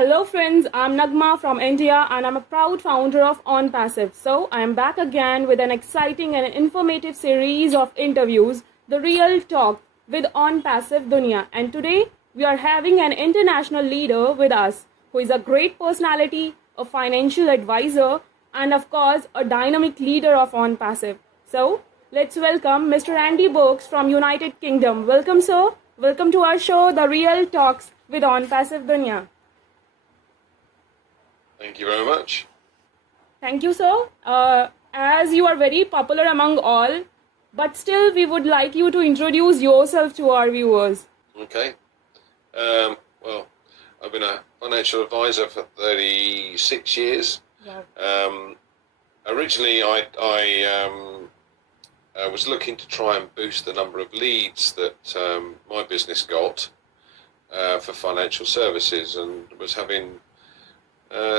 Hello friends, I'm Nagma from India and I'm a proud founder of ONPASSIVE. So I am back again with an exciting and informative series of interviews, The Real Talk with ONPASSIVE Dunya. And today we are having an international leader with us who is a great personality, a financial advisor and of course a dynamic leader of ONPASSIVE. So let's welcome Mr. Andy Berks from United Kingdom. Welcome sir. Welcome to our show, The Real Talks with ONPASSIVE Dunya. Thank you very much. Thank you, sir. As you are very popular among all, but still we would like you to introduce yourself to our viewers. Okay. Well, I've been a financial advisor for 36 years. Wow. Originally, I was looking to try and boost the number of leads that my business got for financial services, and was having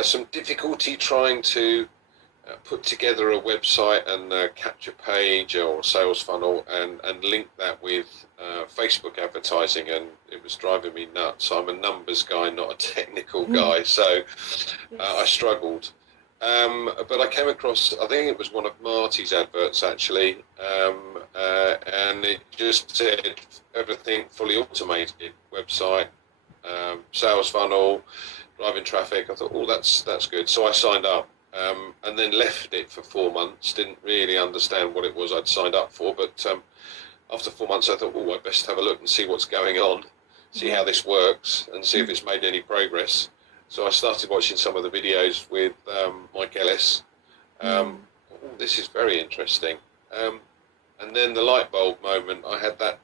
some difficulty trying to put together a website and a capture page or sales funnel and link that with Facebook advertising, and it was driving me nuts. I'm a numbers guy, not a technical guy, so I struggled. But I came across, I think it was one of Marty's adverts actually, and it just said everything fully automated, website, sales funnel, driving traffic. I thought, oh, that's good. So I signed up, and then left it for 4 months. Didn't really understand what it was I'd signed up for, but after 4 months I thought, oh, I'd best have a look and see what's going on, see how this works, and see if it's made any progress. So I started watching some of the videos with Mike Ellis. Oh, this is very interesting. And then the light bulb moment, I had that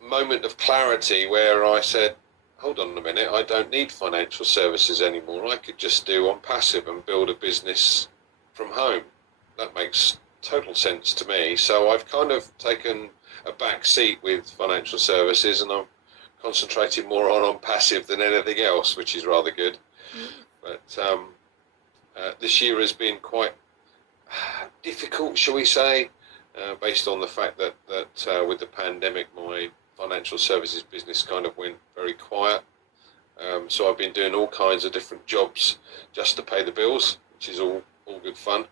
moment of clarity where I said, hold on a minute, I don't need financial services anymore. I could just do ONPASSIVE and build a business from home. That makes total sense to me. So I've kind of taken a back seat with financial services, and I'm concentrating more on ONPASSIVE than anything else, which is rather good. But this year has been quite difficult, shall we say, based on the fact that with the pandemic, my financial services business kind of went very quiet. So I've been doing all kinds of different jobs just to pay the bills, which is all good fun.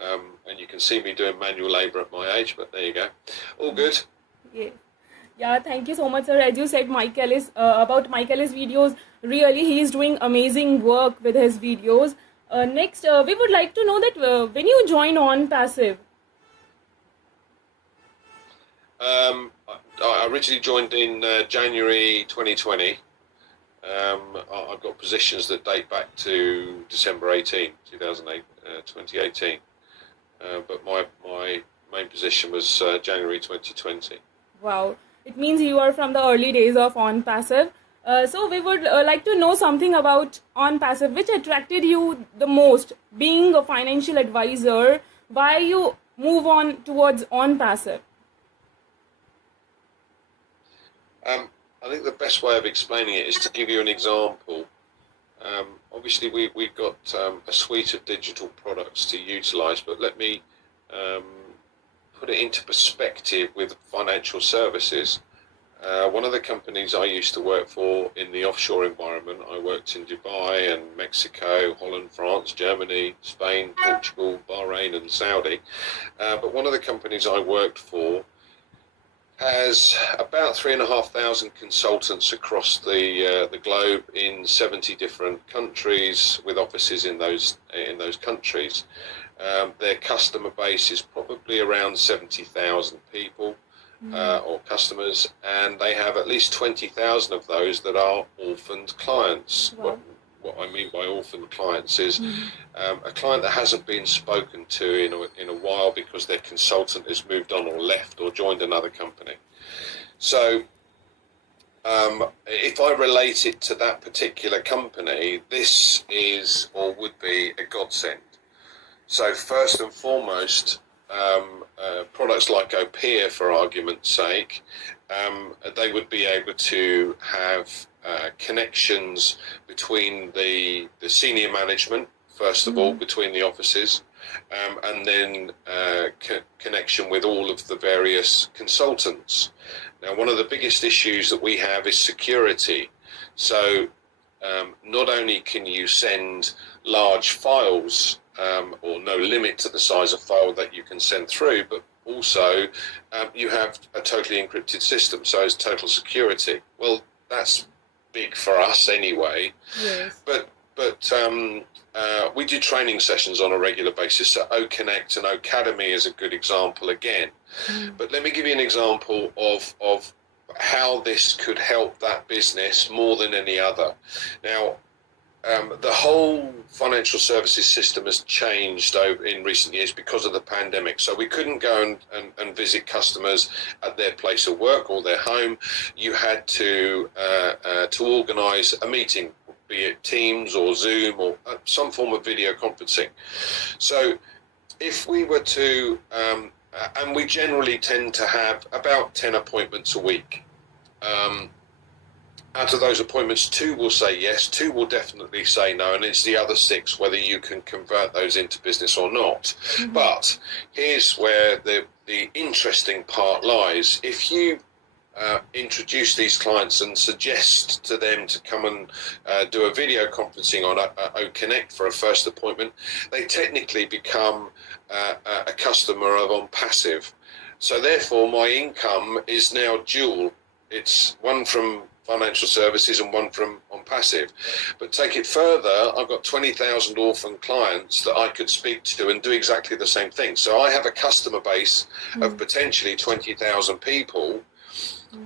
And you can see me doing manual labour at my age, but there you go. All good. Yeah, thank you so much, sir. As you said, Mike Ellis, about Mike Ellis videos, really he is doing amazing work with his videos. Next, we would like to know that when you join ONPASSIVE. I originally joined in January 2020. I've got positions that date back to December 2018. But my main position was January 2020. Wow, it means you are from the early days of ONPASSIVE. So we would like to know something about ONPASSIVE. Which attracted you the most? Being a financial advisor, why you move on towards ONPASSIVE? I think the best way of explaining it is to give you an example. Obviously, we've got a suite of digital products to utilise, but let me put it into perspective with financial services. One of the companies I used to work for in the offshore environment, I worked in Dubai and Mexico, Holland, France, Germany, Spain, Portugal, Bahrain and Saudi. But one of the companies I worked for has about 3,500 consultants across the globe in 70 different countries, with offices in those countries. Their customer base is probably around 70,000 people or customers, and they have at least 20,000 of those that are orphaned clients. Wow. What I mean by orphaned clients is a client that hasn't been spoken to in a while because their consultant has moved on or left or joined another company. So if I relate it to that particular company, this is or would be a godsend. So first and foremost, products like OPIA, for argument's sake, they would be able to have connections between the senior management, first of all, between the offices, and then connection with all of the various consultants. Now, one of the biggest issues that we have is security. So not only can you send large files or no limit to the size of file that you can send through, but also you have a totally encrypted system, so it's total security. Well, that's big for us anyway. Yes. But we do training sessions on a regular basis. So OConnect and Academy is a good example again. But let me give you an example of how this could help that business more than any other. Now, the whole financial services system has changed in recent years because of the pandemic. So we couldn't go and visit customers at their place of work or their home. You had to organise a meeting, be it Teams or Zoom or some form of video conferencing. So if we were to, and we generally tend to have about 10 appointments a week. Out of those appointments, 2 will say yes, 2 will definitely say no, and it's the other 6 whether you can convert those into business or not. But here's where the interesting part lies. If you introduce these clients and suggest to them to come and do a video conferencing on OConnect for a first appointment, they technically become a customer of ONPASSIVE. So therefore, my income is now dual. It's one from financial services and one from ONPASSIVE. But take it further, I've got 20,000 orphan clients that I could speak to and do exactly the same thing. So I have a customer base of potentially 20,000 people,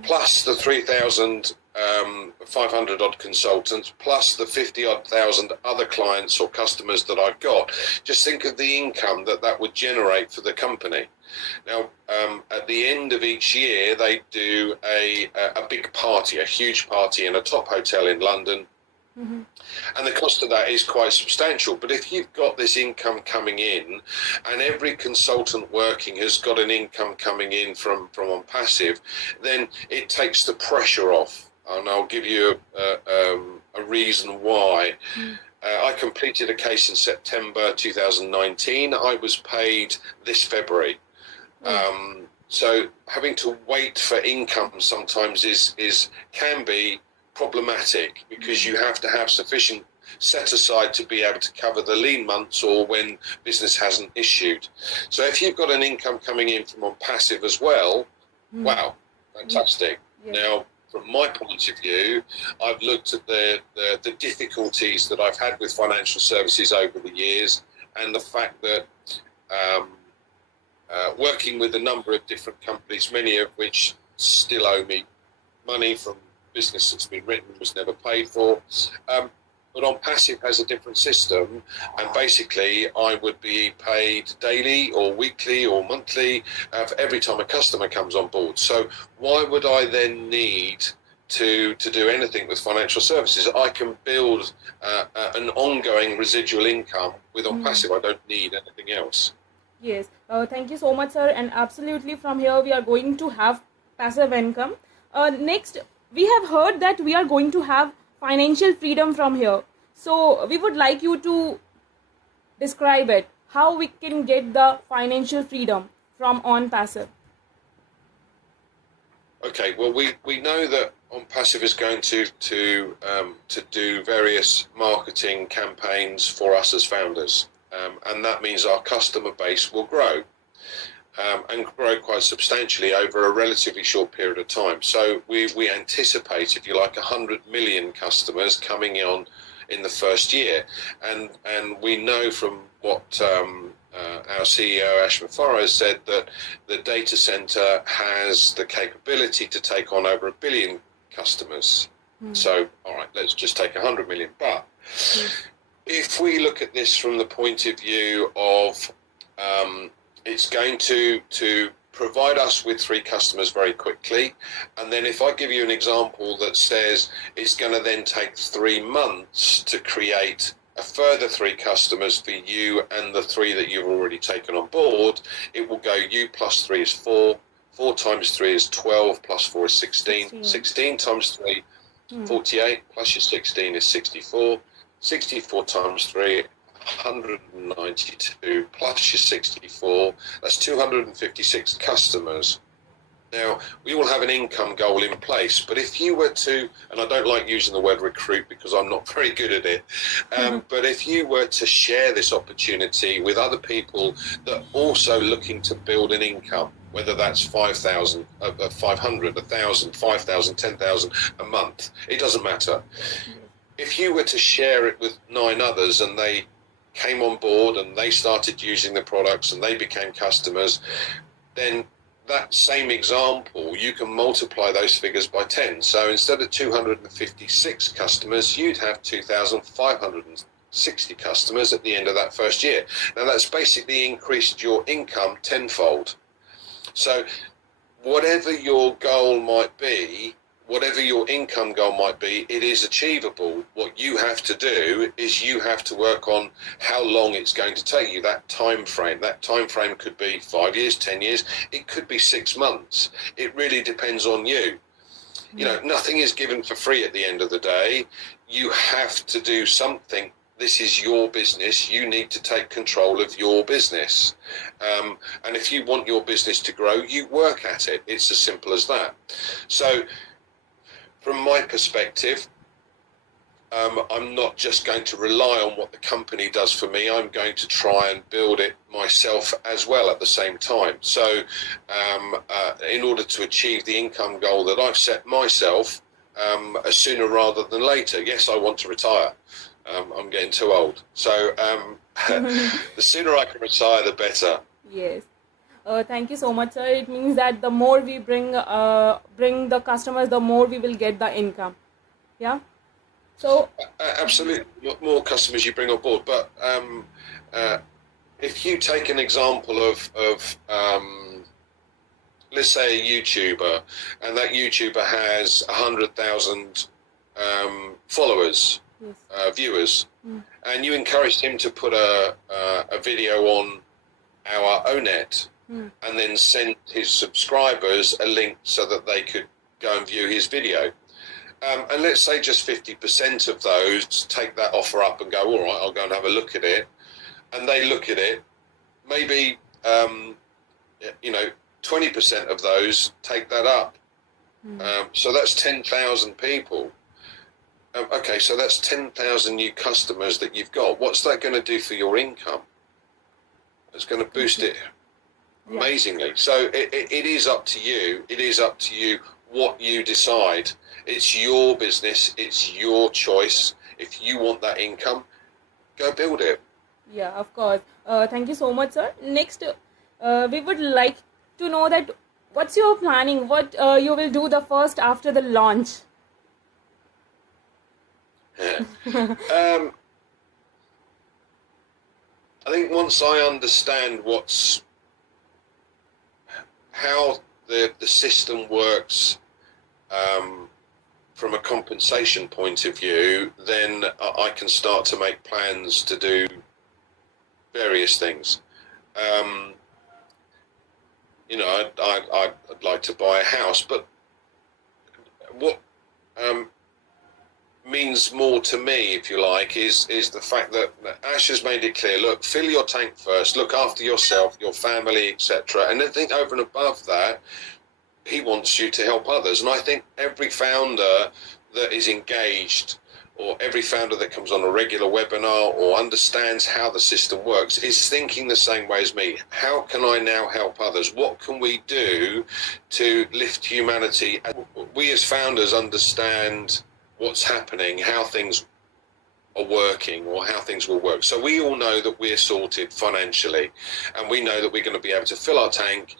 plus the 3,500 odd consultants, plus the 50 odd thousand other clients or customers that I've got. Just think of the income that would generate for the company. Now, at the end of each year, they do a big party, a huge party in a top hotel in London. And the cost of that is quite substantial. But if you've got this income coming in, and every consultant working has got an income coming in from ONPASSIVE, then it takes the pressure off. And I'll give you a reason why. I completed a case in September 2019. I was paid this February. So having to wait for income sometimes can be problematic, because you have to have sufficient set aside to be able to cover the lean months or when business hasn't issued. So if you've got an income coming in from ONPASSIVE as well, wow, fantastic. Now, from my point of view, I've looked at the difficulties that I've had with financial services over the years, and the fact that working with a number of different companies, many of which still owe me money from business that's been written, was never paid for. But ONPASSIVE has a different system, and basically I would be paid daily or weekly or monthly for every time a customer comes on board. So why would I then need to do anything with financial services? I can build an ongoing residual income with ONPASSIVE. I don't need anything else. Yes, thank you so much, sir. And absolutely, from here we are going to have passive income. Next, we have heard that we are going to have financial freedom from here. So we would like you to describe it, how we can get the financial freedom from ONPASSIVE. Okay, well, we know that ONPASSIVE is going to do various marketing campaigns for us as founders. And that means our customer base will grow and grow quite substantially over a relatively short period of time. So we anticipate, if you like, 100 million customers coming on in the first year. And we know from what our CEO, Ash Mafara, has said, that the data center has the capability to take on over 1 billion customers. So, all right, let's just take 100 million. But if we look at this from the point of view of it's going to provide us with 3 customers very quickly, and then if I give you an example that says it's going to then take 3 months to create a further 3 customers for you and the 3 that you've already taken on board, it will go you plus 3 is 4, 4 times 3 is 12, plus 4 is 16, 16 times 3, 48, plus your 16 is 64, 64 times 3, 192, plus your 64, that's 256 customers Now, we all have an income goal in place, but if you were to, and I don't like using the word recruit because I'm not very good at it, but if you were to share this opportunity with other people that are also looking to build an income, whether that's 5,000, 500, 1,000, 5,000, 10,000 a month, it doesn't matter. If you were to share it with 9 others and they came on board and they started using the products and they became customers, then that same example, you can multiply those figures by 10. So instead of 256 customers, you'd have 2,560 customers at the end of that first year. Now that's basically increased your income tenfold. So whatever your goal might be, whatever your income goal might be, it is achievable. What you have to do is you have to work on how long it's going to take you, that time frame. That time frame could be 5 years, 10 years, it could be 6 months. It really depends on you. You know, nothing is given for free at the end of the day. You have to do something. This is your business. You need to take control of your business. And if you want your business to grow, you work at it. It's as simple as that. So from my perspective, I'm not just going to rely on what the company does for me. I'm going to try and build it myself as well at the same time. So in order to achieve the income goal that I've set myself, sooner rather than later, yes, I want to retire. I'm getting too old. So the sooner I can retire, the better. Yes. Thank you so much, sir. It means that the more we bring the customers, the more we will get the income. Yeah. So absolutely, more customers you bring on board. But if you take an example of let's say a YouTuber, and that YouTuber has 100,000 followers, yes, viewers, and you encouraged him to put a video on our ONET. And then send his subscribers a link so that they could go and view his video. And let's say just 50% of those take that offer up and go, all right, I'll go and have a look at it. And they look at it. Maybe, 20% of those take that up. So that's 10,000 people. Okay, so that's 10,000 new customers that you've got. What's that going to do for your income? It's going to boost it amazingly. So it is up to you. It is up to you what you decide. It's your business. It's your choice. If you want that income, go build it. Yeah, of course. Thank you so much, sir. Next, we would like to know that what's your planning? What you will do the first after the launch? I think once I understand how the system works from a compensation point of view, then I can start to make plans to do various things. I'd like to buy a house, but what means more to me, if you like, is the fact that Ash has made it clear, look, fill your tank first, look after yourself, your family, etc. And I think over and above that, he wants you to help others. And I think every founder that is engaged, or every founder that comes on a regular webinar or understands how the system works, is thinking the same way as me. How can I now help others? What can we do to lift humanity? We as founders understand what's happening, how things are working, or how things will work. So we all know that we're sorted financially, and we know that we're going to be able to fill our tank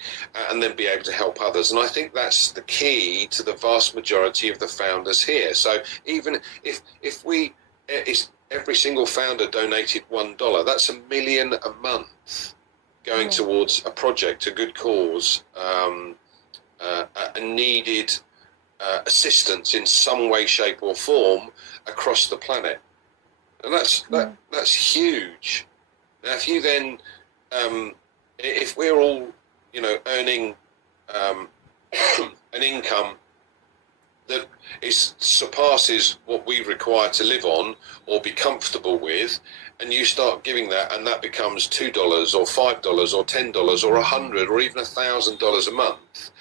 and then be able to help others. And I think that's the key to the vast majority of the founders here. So even if every single founder donated $1, that's $1 million a month going towards a project, a good cause, a needed assistance in some way, shape or form across the planet. And that's huge. Now, if you then, if we're all, earning an income that surpasses what we require to live on or be comfortable with, and you start giving that, and that becomes $2 or $5 or $10 or $100 or even $1,000 a month,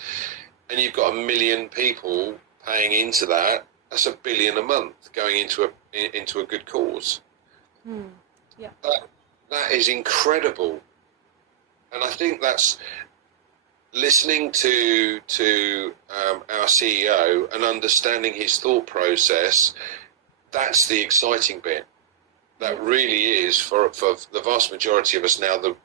and you've got 1 million people paying into that, that's $1 billion a month going into a good cause. Yeah. That is incredible, and I think that's listening to our CEO and understanding his thought process. That's the exciting bit. That really is for the vast majority of us now the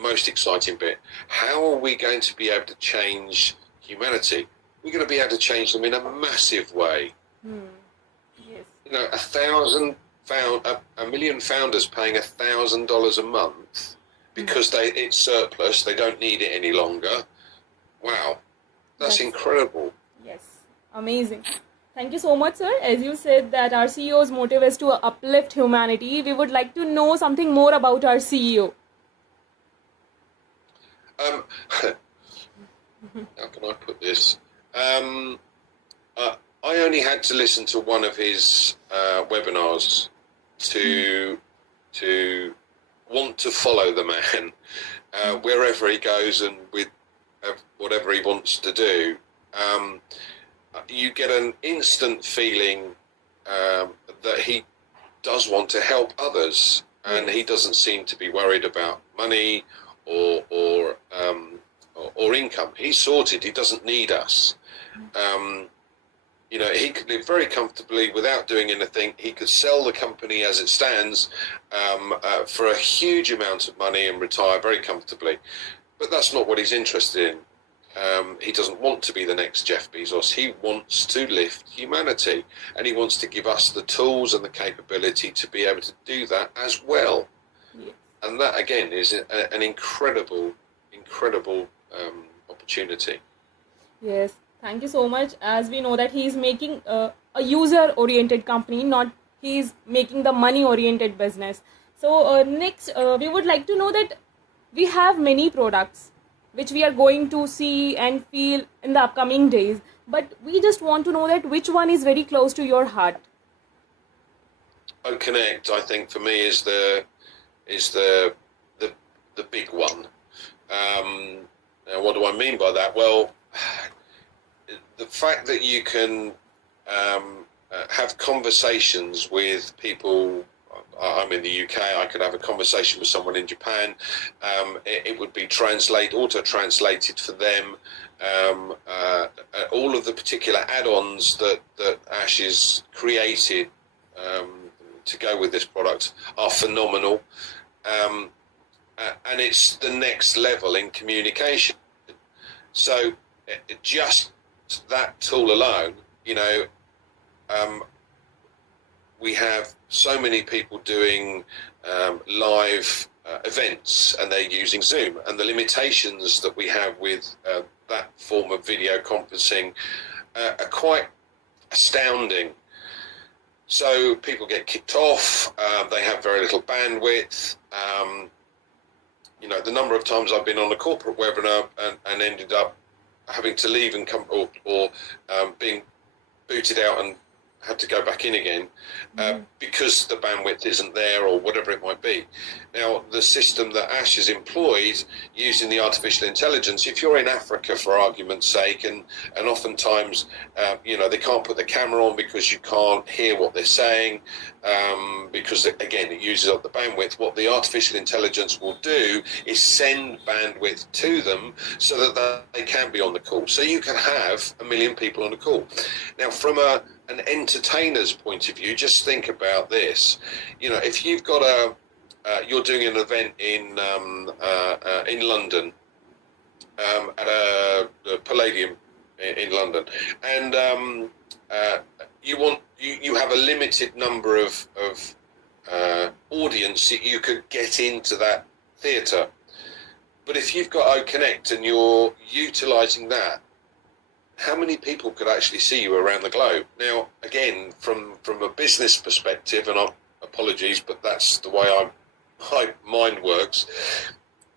most exciting bit. How are we going to be able to change humanity? We're going to be able to change them in a massive way. Yes. You know, a million founders paying $1,000 a month because it's surplus, they don't need it any longer. Wow, that's incredible. Yes, amazing. Thank you so much, sir. As you said that our CEO's motive is to uplift humanity, we would like to know something more about our CEO. How can I put this? I only had to listen to one of his webinars to want to follow the man wherever he goes and with whatever he wants to do. You get an instant feeling that he does want to help others, and he doesn't seem to be worried about money or income. He's sorted. He doesn't need us. You know, he could live very comfortably without doing anything. He could sell the company as it stands for a huge amount of money and retire very comfortably. But that's not what he's interested in. He doesn't want to be the next Jeff Bezos. He wants to lift humanity, and he wants to give us the tools and the capability to be able to do that as well. Yes. And that, again, is an incredible opportunity. Yes, thank you so much. As we know that he is making a user-oriented company, not he is making the money-oriented business. So next, we would like to know that we have many products which we are going to see and feel in the upcoming days, but we just want to know that which one is very close to your heart. Connect, I think, for me is the big one. Now, what do I mean by that? Well, the fact that you can have conversations with people. I'm in the UK. I could have a conversation with someone in Japan. It would be auto-translated for them. All of the particular add-ons that Ash has created to go with this product are phenomenal. And it's the next level in communication. So just that tool alone, you know, we have so many people doing live events, and they're using Zoom, and the limitations that we have with that form of video conferencing are quite astounding. So people get kicked off, they have very little bandwidth. You know, the number of times I've been on a corporate webinar and ended up having to leave and come or being booted out and had to go back in again because the bandwidth isn't there or whatever it might be. Now, the system that Ash has employed using the artificial intelligence, if you're in Africa, for argument's sake, and oftentimes, you know, they can't put the camera on because you can't hear what they're saying, because, again, it uses up the bandwidth. What the artificial intelligence will do is send bandwidth to them so that they can be on the call. So you can have 1 million people on a call. Now, from an entertainer's point of view, just think about this. You know, if you've got you're doing an event in London, at a Palladium in London, and you have a limited number of audience that you could get into that theatre. But if you've got OConnect and you're utilising that, how many people could actually see you around the globe? Now, again, from a business perspective, and apologies, but that's the way my mind works.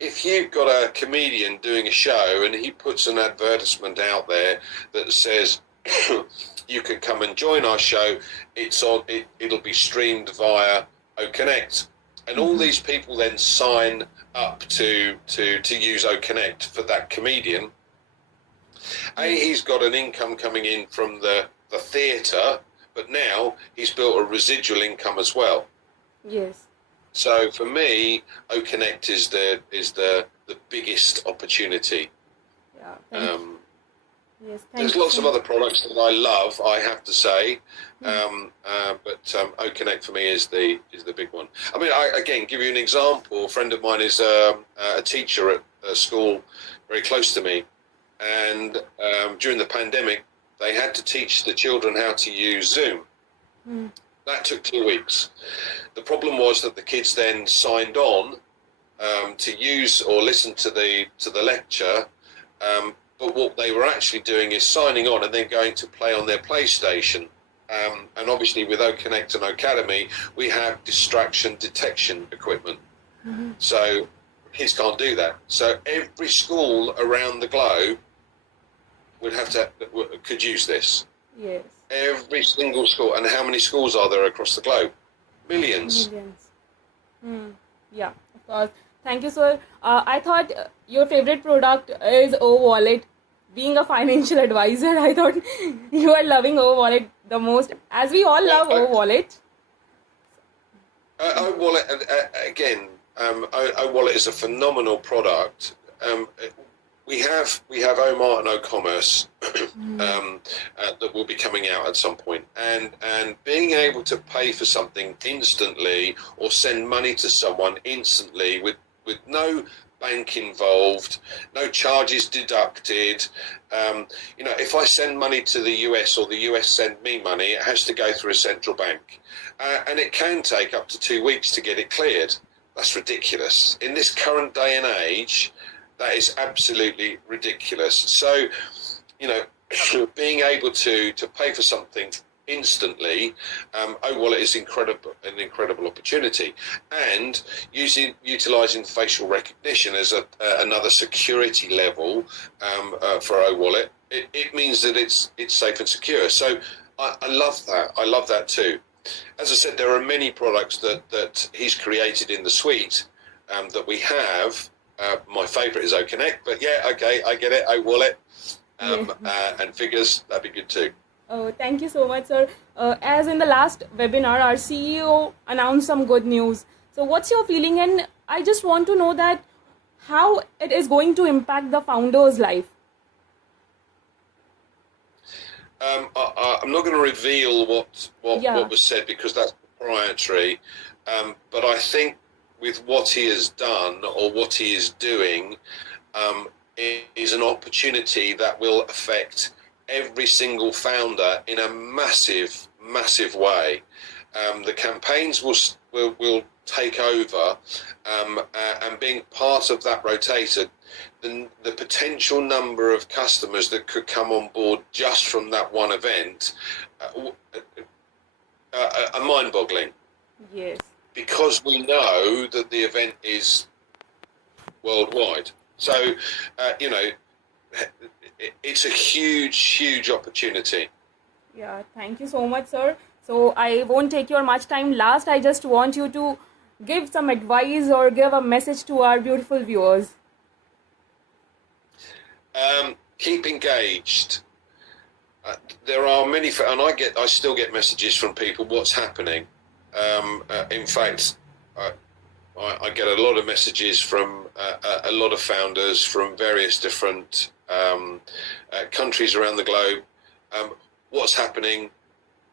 If you've got a comedian doing a show and he puts an advertisement out there that says you can come and join our show, it'll be streamed via OConnect, and all these people then sign up to use OConnect for that comedian. He's got an income coming in from the theatre, but now he's built a residual income as well. Yes. So for me, OConnect is the biggest opportunity. Yeah. Yes. There's lots of other products that I love, I have to say, but OConnect for me is the big one. I mean, again, give you an example. A friend of mine is a teacher at a school very close to me, and during the pandemic, they had to teach the children how to use Zoom. That took 2 weeks. The problem was that the kids then signed on to use or listen to the lecture. But what they were actually doing is signing on and then going to play on their PlayStation. And obviously with OConnect and Academy, we have distraction detection equipment. So kids can't do that. So every school around the globe could use this. Yes. Every single school. And how many schools are there across the globe? Millions. Yeah, of course. Thank you, sir. I thought your favorite product is O-Wallet. Being a financial advisor, I thought you are loving O-Wallet the most, as we all love O-Wallet. O-Wallet, again, O-Wallet is a phenomenal product. We have Omart and O-Commerce that will be coming out at some point, and being able to pay for something instantly or send money to someone instantly with no bank involved, no charges deducted. If I send money to the US or the US send me money, it has to go through a central bank, and it can take up to 2 weeks to get it cleared. That's ridiculous. In this current day and age, that is absolutely ridiculous. So, being able to pay for something instantly, O-Wallet is an incredible opportunity, and utilizing facial recognition as another security level for O-Wallet, it means that it's safe and secure. So I love that. I love that too. As I said, there are many products that he's created in the suite that we have. My favorite is OConnect, but yeah, okay, I get it. O-Wallet and figures, that'd be good too. Oh, thank you so much, sir. As in the last webinar, our CEO announced some good news. So what's your feeling? And I just want to know that how it is going to impact the founder's life. I'm not going to reveal what was said because that's proprietary. But I think with what he has done or what he is doing is an opportunity that will affect every single founder in a massive way. The campaigns will take over, and being part of that rotator, the potential number of customers that could come on board just from that one event are mind-boggling. Yes. Because we know that the event is worldwide. So, it's a huge opportunity. Yeah, thank you so much, sir. So I won't take your much time. Last, I just want you to give some advice or give a message to our beautiful viewers. Keep engaged. There are many, and I still get messages from people. What's happening? In fact, I get a lot of messages from a lot of founders from various different countries around the globe. What's happening?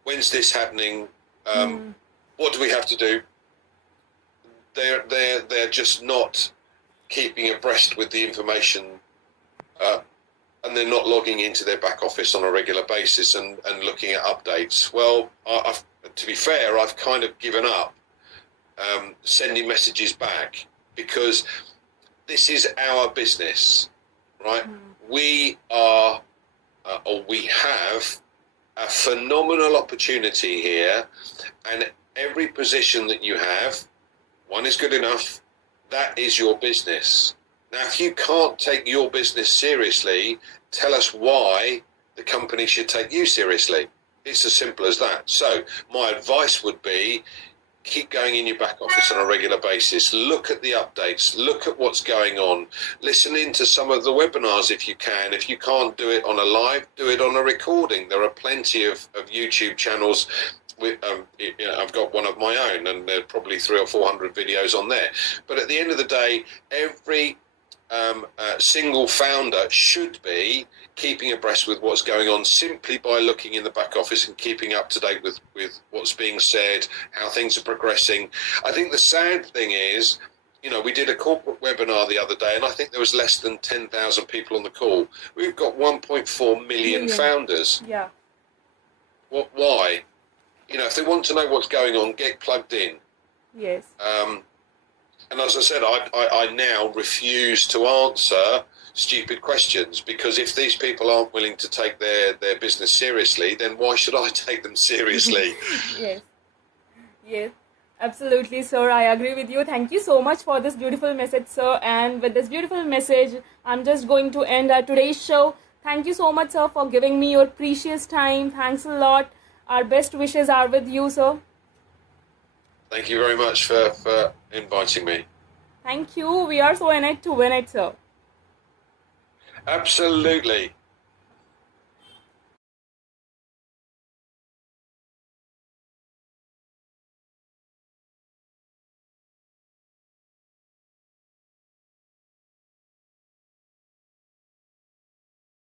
When's this happening? What do we have to do? They're just not keeping abreast with the information, and they're not logging into their back office on a regular basis and looking at updates. Well, to be fair, I've kind of given up sending messages back because this is our business, right? We are, or we have a phenomenal opportunity here, and every position that you have, one is good enough, that is your business. Now, if you can't take your business seriously, tell us why the company should take you seriously. It's as simple as that. So my advice would be, keep going in your back office on a regular basis. Look at the updates. Look at what's going on. Listen into some of the webinars if you can. If you can't do it on a live, do it on a recording. There are plenty of YouTube channels. I've got one of my own, and there are probably 300 or 400 videos on there. But at the end of the day, every single founder should be keeping abreast with what's going on simply by looking in the back office and keeping up to date with what's being said, how things are progressing. I think the sad thing is, we did a corporate webinar the other day, and I think there was less than 10,000 people on the call. We've got 1.4 million founders. Yeah. Why? If they want to know what's going on, get plugged in. Yes. And as I said, I now refuse to answer stupid questions, because if these people aren't willing to take their business seriously, then why should I take them seriously? Yes, absolutely, sir. I agree with you. Thank you so much for this beautiful message, sir. And with this beautiful message, I'm just going to end today's show. Thank you so much, sir, for giving me your precious time. Thanks a lot. Our best wishes are with you, sir. Thank you very much for inviting me. Thank you. We are so in it to win it, sir. Absolutely.